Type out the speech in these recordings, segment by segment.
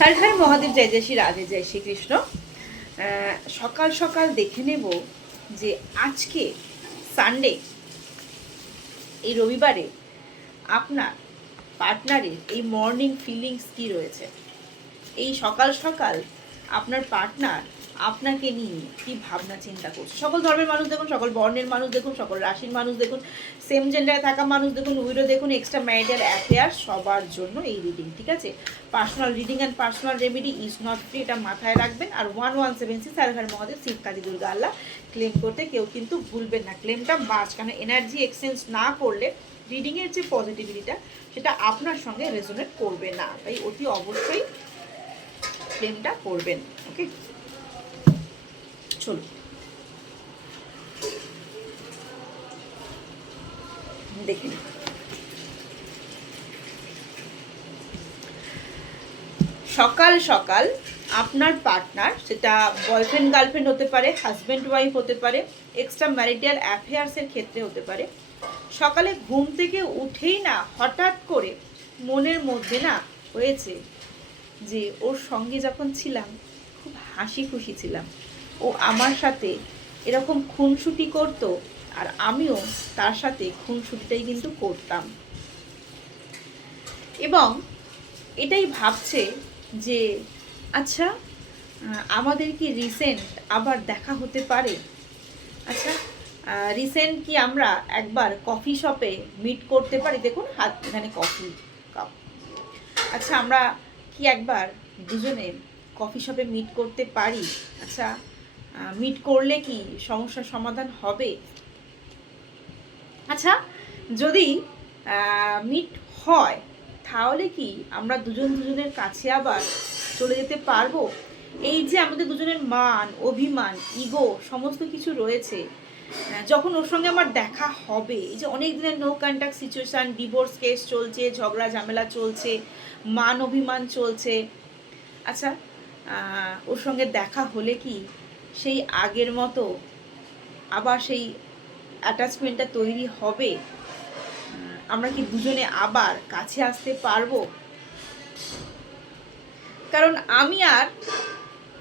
হর হর মহাদেব, জয় জয় শ্রী রাধে, জয় শ্রীকৃষ্ণ। সকাল সকাল দেখে নেব যে আজকে সানডে এই রবিবারে আপনার পার্টনারের এই মর্নিং ফিলিংস কি রয়েছে? এই সকাল সকাল আপনার পার্টনার আপনাকে নিয়ে কি ভাবনা, চিন্তা করছে? সকল ধর্মের মানুষ দেখুন, সকল বর্ণের মানুষ দেখুন, সকল রাশির মানুষ দেখুন সেম জেন্ডারে থাকা মানুষ দেখুন উইডো দেখুন এক্সট্রা ম্যারিটাল অ্যাফেয়ার সবার জন্য এই রিডিং ঠিক আছে? Personal reading and personal remedy is not free এটা মাথায় রাখবেন। আর ওয়ান ওয়ান সেভেন সিক্স আর মহাদেব শিব কাজী দুর্গা, আল্লাহ ক্লেম করতে কেউ কিন্তু ভুলবেন না। ক্লেমটা মাস কারণ এনার্জি এক্সচেঞ্জ না করলে রিডিংয়ের যে পজিটিভিটিটা সেটা আপনার সঙ্গে রেজোনেট করবে না। তাই অতি অবশ্যই ক্লেমটা করবেন ওকে চলো দেখে সকাল সকাল আপনার পার্টনার সেটা বয়ফ্রেন্ড গার্লফ্রেন্ড হতে পারে হাজব্যান্ড ওয়াইফ হতে পারে এক্সট্রা ম্যারিটাল অ্যাফেয়ার্সের ক্ষেত্রে হতে পারে, সকালে ঘুম থেকে উঠেই না হঠাৎ করে মনের মধ্যে না হয়েছে যে ওর সঙ্গে যখন ছিলাম, খুব হাসি খুশি ছিলাম। ও আমার সাথে এরকম খুনসুটি করতো আর আমিও তার সাথে খুনসুটিটাই কিন্তু করতাম। এবং এটাই ভাবছে যে আচ্ছা আমাদের কি রিসেন্ট আবার দেখা হতে পারে। আচ্ছা রিসেন্ট কি আমরা একবার কফি শপে মিট করতে পারি? দেখুন, হাত এখানে কফি কাপ আচ্ছা আমরা কি একবার দুজনে কফি শপে মিট করতে পারি? আচ্ছা মিট করলে কি সমস্যার সমাধান হবে? আচ্ছা যদি মিট হয়, তাহলে কি আমরা দুজন দুজনের কাছে আবার চলে যেতে পারব? এই যে আমাদের দুজনের মান, অভিমান ইগো সমস্ত কিছু রয়েছে যখন ওর সঙ্গে আমার দেখা হবে, এই যে অনেক দিনের no contact situation divorce case চলছে, ঝগড়া, ঝামেলা চলছে, মান, অভিমান চলছে আচ্ছা ওর সঙ্গে দেখা হলে কি সেই আগের মতো আবার সেই অ্যাটাচমেন্টটা তৈরি হবে? আমরা কি দুজনে আবার কাছে আসতে পারব? কারণ আমি আর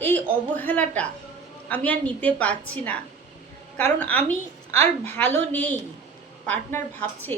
এই অবহেলাটা আমি আর নিতে পারছি না। কারণ আমি আর ভালো নেই। পার্টনার ভাবছে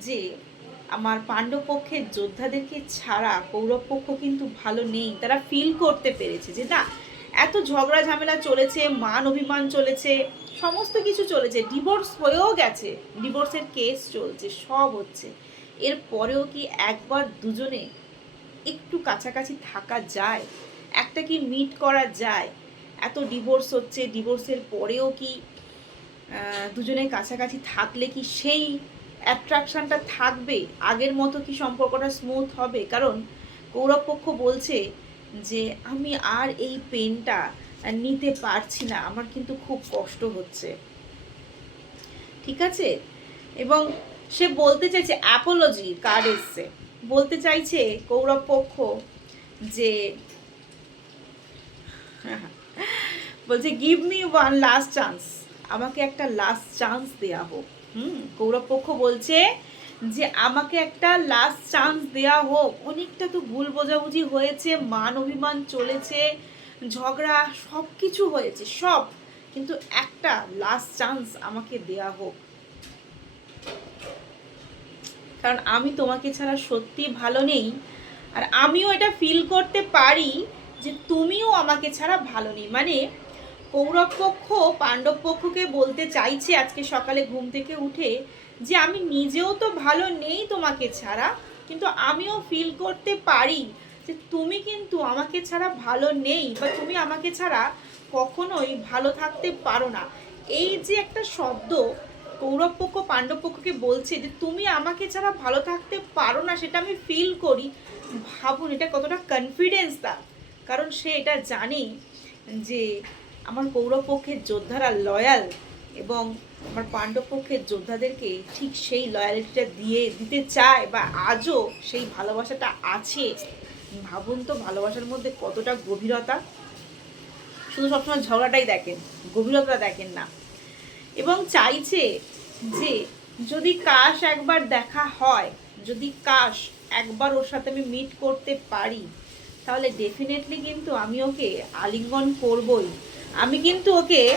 যে আমার পাণ্ডব পক্ষের যোদ্ধাদেরকে ছাড়া কৌরব পক্ষ কিন্তু ভালো নেই। তারা ফিল করতে পেরেছে যে না এত ঝগড়া ঝামেলা চলেছে, মান অভিমান চলেছে, সমস্ত কিছু চলেছে ডিভোর্স হয়েও গেছে ডিভোর্সের কেস চলছে, সব হচ্ছে। এর পরেও কি একবার দুজনে একটু কাছাকাছি থাকা যায়? একটা কি মিট করা যায়? এত ডিভোর্স হচ্ছে ডিভোর্সের পরেও কি দুজনের কাছাকাছি থাকলে কি সেই অ্যাট্রাকশনটা থাকবে? আগের মতো কি সম্পর্কটা স্মুথ হবে? কারণ কৌরব পক্ষ বলছে যে আমি আর এই পেনটা নিতে পারছি না, আমার কিন্তু খুব কষ্ট হচ্ছে। ঠিক আছে? এবং সে বলতে চাইছে অ্যাপোলজি কার্ড এসছে। বলতে চাইছে কৌরব পক্ষ যে, বলছে give me one last chance আমাকে একটা লাস্ট চান্স দেয়া হোক। হুম? কৌরব পক্ষ বলছে যে আমাকে একটা লাস্ট চান্স দেয়া হোক, অনেকটা তো ভুল বোঝাবুঝি হয়েছে, মান অভিমান চলেছে, ঝগড়া সব কিছু হয়েছে, সব। কিন্তু একটা লাস্ট চান্স আমাকে দেয়া হোক। কারণ আমি তোমাকে ছাড়া সত্যি ভালো নেই। আর আমিও এটা ফিল করতে পারি যে তুমিও আমাকে ছাড়া ভালো নেই। মানে কৌরব পক্ষ, পাণ্ডব পক্ষকে বলতে চাইছে আজকে সকালে ঘুম থেকে উঠে যে আমি নিজেও তো ভালো নেই তোমাকে ছাড়া, কিন্তু আমিও ফিল করতে পারি যে তুমি কিন্তু আমাকে ছাড়া ভালো নেই বা তুমি আমাকে ছাড়া কখনোই ভালো থাকতে পারো না। এই যে একটা শব্দ কৌরব পক্ষ, পাণ্ডব পক্ষকে বলছে যে তুমি আমাকে ছাড়া ভালো থাকতে পারো না, সেটা আমি ফিল করি। ভাবুন, এটা কতটা কনফিডেন্স তার। কারণ সে এটা জানে যে আমার কৌরব পক্ষের যোদ্ধারা লয়াল এবং আমার পাণ্ডবপক্ষের যোদ্ধাদেরকে ঠিক সেই লয়ালিটিটা দিয়ে দিতে চায় বা আজও সেই ভালোবাসাটা আছে, ভাবুন তো ভালোবাসার মধ্যে কতটা গভীরতা। শুধু সবসময় ঝগড়াটাই দেখেন গভীরতা দেখেন না। এবং চাইছে যে যদি কাশ একবার দেখা হয়, যদি কাশ একবার ওর সাথে আমি মিট করতে পারি, তাহলে ডেফিনেটলি কিন্তু আমি ওকে আলিঙ্গন করবই। আমি কিন্তু ওকে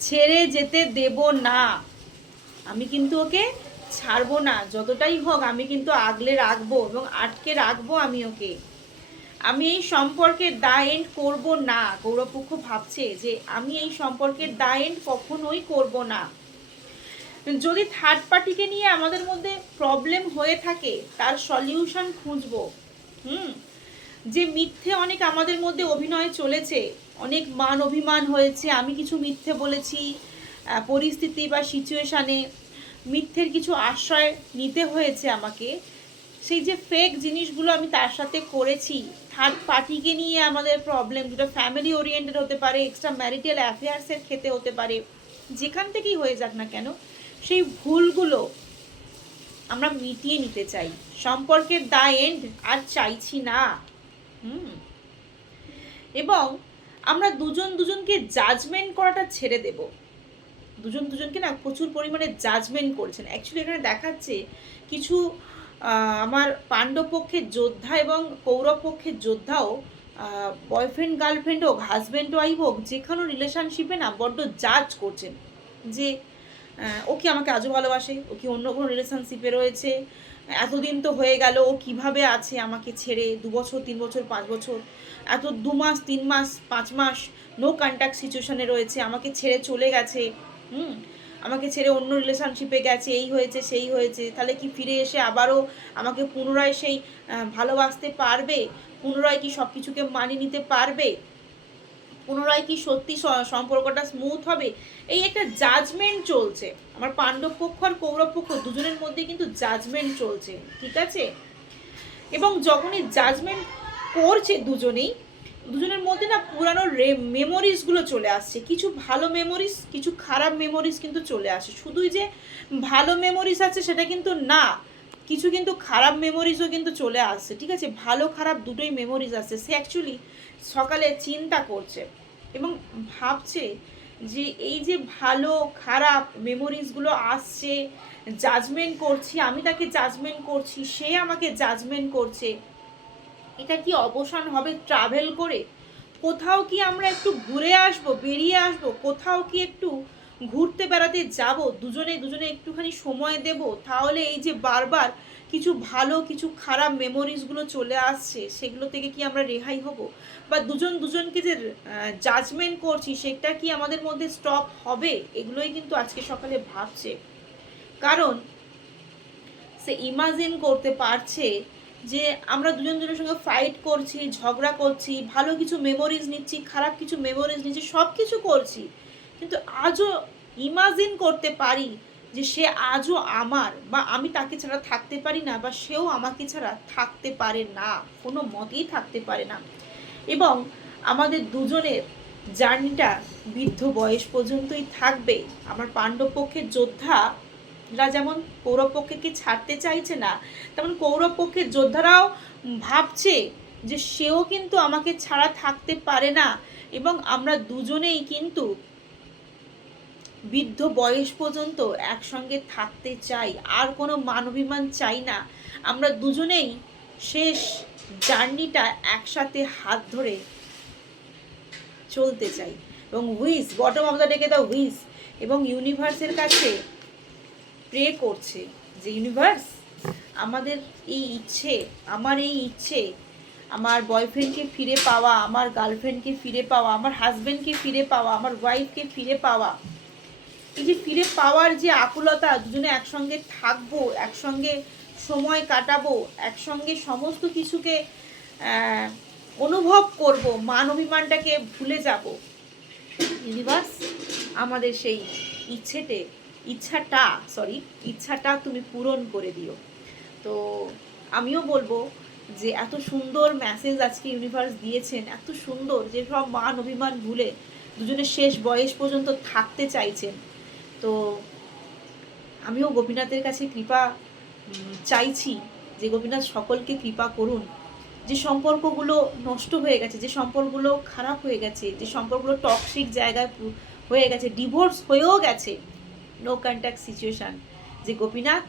ছেড়ে যেতে দেব না। আমি কিন্তু ওকে ছাড়বো না। যতটাই হোক আমি কিন্তু আগলে রাখব এবং আটকে রাখব আমি ওকে। আমি এই সম্পর্কের দা এন্ড করব না। গৌরবপক্ষ ভাবছে যে আমি এই সম্পর্কের দা এন্ড কখনোই করব না। যদি থার্ড পার্টিকে নিয়ে আমাদের মধ্যে প্রবলেম হয়ে থাকে, তার সলিউশন খুঁজবো। হুম? যে মিথ্যে অনেক আমাদের মধ্যে অভিনয় চলেছে, অনেক মান অভিমান হয়েছে, আমি কিছু মিথ্যে বলেছি পরিস্থিতি বা সিচুয়েশানে মিথ্যের কিছু আশ্রয় নিতে হয়েছে আমাকে। সেই যে ফেক জিনিসগুলো আমি তার সাথে করেছি থার্ড পার্টিকে নিয়ে আমাদের প্রবলেম যেটা ফ্যামিলি ওরিয়েন্টেড হতে পারে এক্সট্রা ম্যারিটাল অ্যাফেয়ার্সের ক্ষেত্রে হতে পারে, যেখান থেকেই হয়ে যাক না কেন, সেই ভুলগুলো আমরা মিটিয়ে নিতে চাই। সম্পর্কের দা এন্ড আর চাইছি না। হুম। এবং আমরা দুজন দুজনকে জাজমেন্ট করাটা ছেড়ে দেব। দুজন দুজনকে না প্রচুর পরিমাণে জাজমেন্ট করছেন। অ্যাকচুয়ালি এখানে দেখাচ্ছে কিছু আমার পাণ্ডব পক্ষের যোদ্ধা এবং কৌরব পক্ষের যোদ্ধাও বয়ফ্রেন্ড গার্লফ্রেন্ড হোক হাজব্যান্ড ওয়াইফ হোক যে কোনো রিলেশনশিপে না বড্ড জাজ করছেন। যে ও কি আমাকে আজও ভালোবাসে? ও কি অন্য কোনো রিলেশনশিপে রয়েছে? এতদিন তো হয়ে গেল, ও কীভাবে আছে আমাকে ছেড়ে? দু বছর, তিন বছর, পাঁচ বছর? এত দু মাস, তিন মাস, পাঁচ মাস নো কন্ট্যাক্ট সিচুয়েশনে রয়েছে, আমাকে ছেড়ে চলে গেছে, হুম? আমাকে ছেড়ে অন্য রিলেশনশিপে গেছে, এই হয়েছে, সেই হয়েছে, তাহলে কি ফিরে এসে আবারও আমাকে পুনরায় সেই ভালোবাসতে পারবে? পুনরায় কি সব কিছুকে মানিয়ে নিতে পারবে? পুনরায় কি সত্যি সম্পর্কটা স্মুথ হবে? এই একটা জাজমেন্ট চলছে। আমার পাণ্ডব পক্ষ আর কৌরব পক্ষ দুজনের মধ্যে কিন্তু জাজমেন্ট চলছে, ঠিক আছে? এবং যখনই জাজমেন্ট করছে দুজনেই, দুজনের মধ্যে না পুরানো মেমোরিজগুলো চলে আসছে। কিছু ভালো মেমোরিজ কিছু খারাপ মেমোরিজ কিন্তু চলে আসে। শুধুই যে ভালো মেমোরিজ আছে সেটা কিন্তু না, কিছু কিন্তু খারাপ মেমোরিজও কিন্তু চলে আসছে, ঠিক আছে? ভালো খারাপ দুটোই মেমোরিজ আসছে। সে অ্যাকচুয়ালি সকালে চিন্তা করছে এবং ভাবছে যে এই যে ভালো, খারাপ মেমোরিজগুলো আসছে জাজমেন্ট করছি, আমি তাকে জাজমেন্ট করছি, সে আমাকে জাজমেন্ট করছে, এটা কি অবসান হবে ট্রাভেল করে? কোথাও কি আমরা একটু ঘুরে আসব, বেরিয়ে আসব? কোথাও কি একটু ঘুরতে বেড়াতে যাব? দুজনে দুজনে একটুখানি সময় দেব? তাহলে এই যে বারবার কিছু ভালো, কিছু খারাপ মেমোরিজগুলো চলে আসছে, সেগুলো থেকে কি আমরা রেহাই হব? বা দুজন দুজনকে যে জাজমেন্ট করছি, সেটা কি আমাদের মধ্যে স্টপ হবে? এগুলোই কিন্তু আজকে সকালে ভাবছে। কারণ সে ইমাজিন করতে পারছে যে, আমরা দুজন দুজনের সঙ্গে ফাইট করছি, ঝগড়া করছি, ভালো কিছু মেমোরিজ নিচ্ছি, খারাপ কিছু মেমোরিজ নিচ্ছি সব কিছু করছি। কিন্তু আজও ইমাজিন করতে পারি যে সে আজও আমার বা আমি তাকে ছাড়া থাকতে পারি না বা সেও আমাকে ছাড়া থাকতে পারে না, কোনো মতেই থাকতে পারে না। এবং আমাদের দুজনের জার্নিটা বৃদ্ধ বয়স পর্যন্তই থাকবে। আমার পাণ্ডব পক্ষের যোদ্ধারা যেমন কৌরব পক্ষকে ছাড়তে চাইছে না, তেমন কৌরব পক্ষের যোদ্ধারাও ভাবছে যে সেও কিন্তু আমাকে ছাড়া থাকতে পারে না। এবং আমরা দুজনেই কিন্তু বৃদ্ধ বয়স পর্যন্ত একসঙ্গে থাকতে চাই। আর কোনো মানবিমান চাই না। আমরা দুজনেই শেষ জার্নিটা একসাথে হাত ধরে চলতে চাই। এবং wish bottom of the deck the wish এবং ইউনিভার্সের কাছে প্রে করছে যে ইউনিভার্স আমাদের এই ইচ্ছে, আমার এই ইচ্ছে, আমার বয়ফ্রেন্ডকে ফিরে পাওয়া, আমার গার্লফ্রেন্ডকে ফিরে পাওয়া, আমার হাজব্যান্ডকে ফিরে পাওয়া, আমার ওয়াইফকে ফিরে পাওয়া এই যে ফিরে পাওয়ার যে আকুলতা, দুজনে একসঙ্গে থাকব, একসঙ্গে সময় কাটাবো, একসঙ্গে সমস্ত কিছুকে অনুভব করব, মান অভিমানটাকে ভুলে যাব। ইউনিভার্স, আমাদের সেই ইচ্ছেতে ইচ্ছাটা সরি ইচ্ছাটা তুমি পূরণ করে দিও। তো আমিও বলব যে এত সুন্দর মেসেজ আজকে ইউনিভার্স দিয়েছেন, এত সুন্দর যে সব মান অভিমান ভুলে দুজনের শেষ বয়স পর্যন্ত থাকতে চাইছেন। তো আমিও গোপীনাথের কাছে কৃপা চাইছি যে গোপীনাথ সকলকে কৃপা করুন। যে সম্পর্কগুলো নষ্ট হয়ে গেছে, যে সম্পর্কগুলো খারাপ হয়ে গেছে, যে সম্পর্কগুলো টক্সিক জায়গায় হয়ে গেছে ডিভোর্স হয়েও গেছে নো কন্ট্যাক্ট সিচুয়েশান যে গোপীনাথ,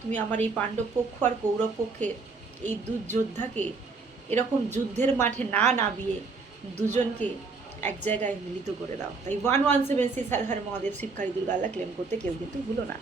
তুমি আমার এই পাণ্ডব পক্ষ আর কৌরব পক্ষের এই দুযোদ্ধাকে এরকম যুদ্ধের মাঠে না নামিয়ে দুজনকে এক জায়গায় মিলিত করে দাও। তাই one one seven six Har Mahadev শিবকারী Durga Allah claim করতে কেউ কিন্তু ভুলো না।